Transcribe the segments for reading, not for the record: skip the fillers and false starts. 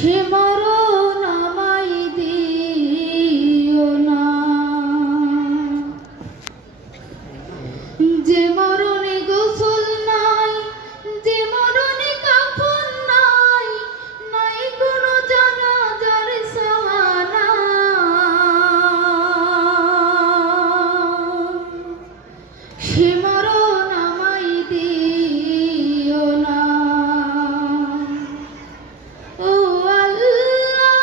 সে মরণ আমায় দিও না, যে মরণে গোসল নাই, যে মরণে কাফন নাই, নাই কোনো জানাজার সাহানা। সে মরণ আমায় দিও না। ও আল্লাহ,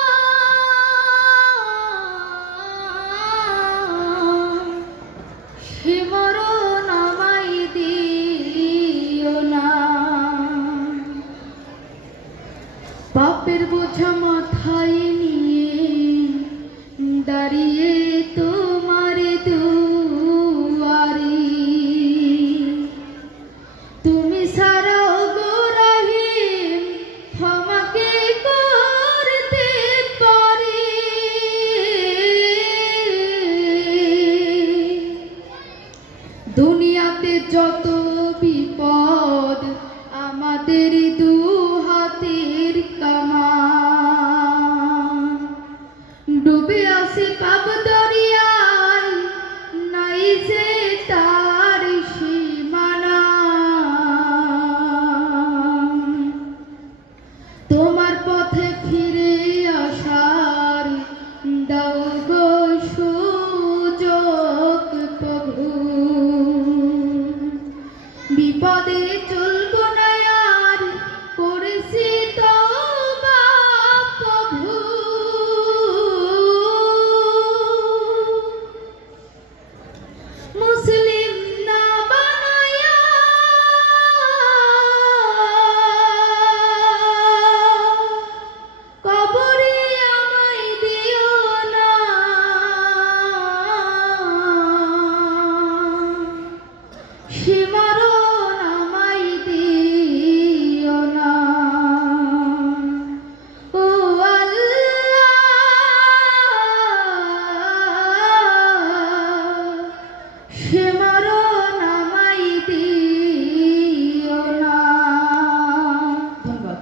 সে মরণ আমায় দিও না। পাপের বোঝা মাথায় নিয়ে দাঁড়িয়ে তোমার দুয়ারে, তুমি ছাড়াও গো রহিম আমাকে করতে পারে। দুনিয়াতে যত বিপদ আমাদের দু হাতের কামান, ডুবে আসে পাপ দরিয়ায়, নাই যে তার সীমানা। তোমার পথে ফিরে আসার দাও গো সুযোগ প্রভু। বিপদে চলবো না আর, করেছি তওবা প্রভু। মুসলিম না বানায়া কবরে আমায় দিও না। সে মরণ আমায় দিও না। ও আল্লাহ, সে মরণ আমায় দিও না। ধন্যবাদ।